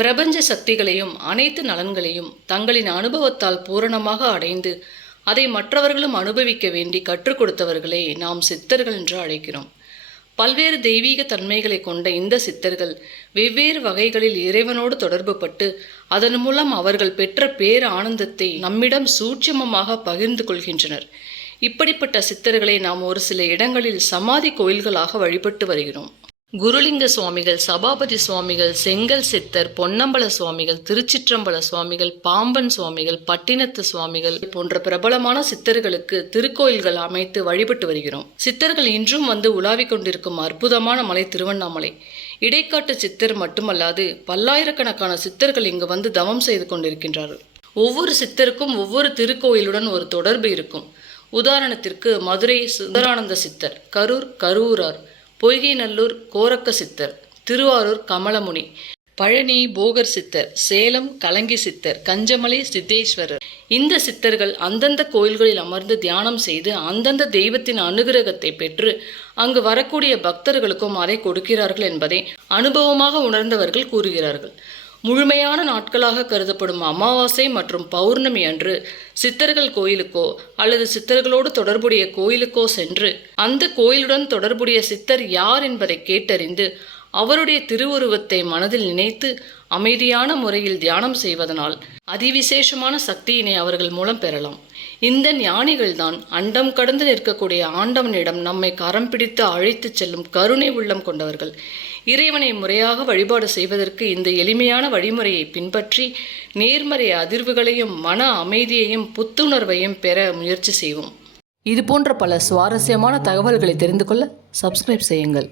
பிரபஞ்ச சக்திகளையும் அனைத்து நலன்களையும் தங்களின் அனுபவத்தால் பூரணமாக அடைந்து அதை மற்றவர்களும் அனுபவிக்க வேண்டி கற்றுக் கொடுத்தவர்களை நாம் சித்தர்கள் என்று அழைக்கிறோம். பல்வேறு தெய்வீக தன்மைகளை கொண்ட இந்த சித்தர்கள் வெவ்வேறு வகைகளில் இறைவனோடு தொடர்பு பட்டு அதன் மூலம் அவர்கள் பெற்ற பேர் ஆனந்தத்தை நம்மிடம் சூட்சுமமாக பகிர்ந்து கொள்கின்றனர். இப்படிப்பட்ட சித்தர்களை நாம் ஒரு சில இடங்களில் சமாதி கோயில்களாக வழிபட்டு வருகிறோம். குருலிங்க சுவாமிகள், சபாபதி சுவாமிகள், செங்கல் சித்தர், பொன்னம்பல சுவாமிகள், திருச்சிற்றம்பல சுவாமிகள், பாம்பன் சுவாமிகள், பட்டினத்து சுவாமிகள் போன்ற பிரபலமான சித்தர்களுக்கு திருக்கோயில்கள் அமைத்து வழிபட்டு வருகிறோம். சித்தர்கள் இன்றும் வந்து உலாவிக் கொண்டிருக்கும் அற்புதமான மலை திருவண்ணாமலை. இடைக்காட்டு சித்தர் மட்டுமல்லாது பல்லாயிரக்கணக்கான சித்தர்கள் இங்கு வந்து தவம் செய்து கொண்டிருக்கின்றார்கள். ஒவ்வொரு சித்தருக்கும் ஒவ்வொரு திருக்கோயிலுடன் ஒரு தொடர்பு இருக்கும். உதாரணத்திற்கு மதுரை சுந்தரானந்த சித்தர், கரூர் கருவூரார், பொய்கைநல்லூர் கோரக்க சித்தர், திருவாரூர் கமலமுனி, பழனி போகர் சித்தர், சேலம் கலங்கி சித்தர், கஞ்சமலை சித்தேஸ்வரர். இந்த சித்தர்கள் அந்தந்த கோயில்களில் அமர்ந்து தியானம் செய்து அந்தந்த தெய்வத்தின் அனுகிரகத்தை பெற்று அங்கு வரக்கூடிய பக்தர்களுக்கும் அதை கொடுக்கிறார்கள் என்பதை அனுபவமாக உணர்ந்தவர்கள் கூறுகிறார்கள். முழுமையான நாட்களாக கருதப்படும் அமாவாசை மற்றும் பௌர்ணமி அன்று சித்தர்கள் கோயிலுக்கோ அல்லது சித்தர்களோடு தொடர்புடைய கோயிலுக்கோ சென்று அந்த கோயிலுடன் தொடர்புடைய சித்தர் யார் என்பதை கேட்டறிந்து அவருடைய திருவுருவத்தை மனதில் நினைத்து அமைதியான முறையில் தியானம் செய்வதனால் அதிவிசேஷமான சக்தியினை அவர்கள் மூலம் பெறலாம். இந்த ஞானிகள்தான் அண்டம் கடந்து நிற்கக்கூடிய ஆண்டவனிடம் நம்மை கரம் பிடித்து அழைத்து செல்லும் கருணை உள்ளம் கொண்டவர்கள். இறைவனை முறையாக வழிபாடு செய்வதற்கு இந்த எளிமையான வழிமுறையை பின்பற்றி நேர்மறை அதிர்வுகளையும் மன அமைதியையும் புத்துணர்வையும் பெற முயற்சி செய்வோம். இதுபோன்ற பல சுவாரஸ்யமான தகவல்களை தெரிந்து கொள்ள சப்ஸ்கிரைப் செய்யுங்கள்.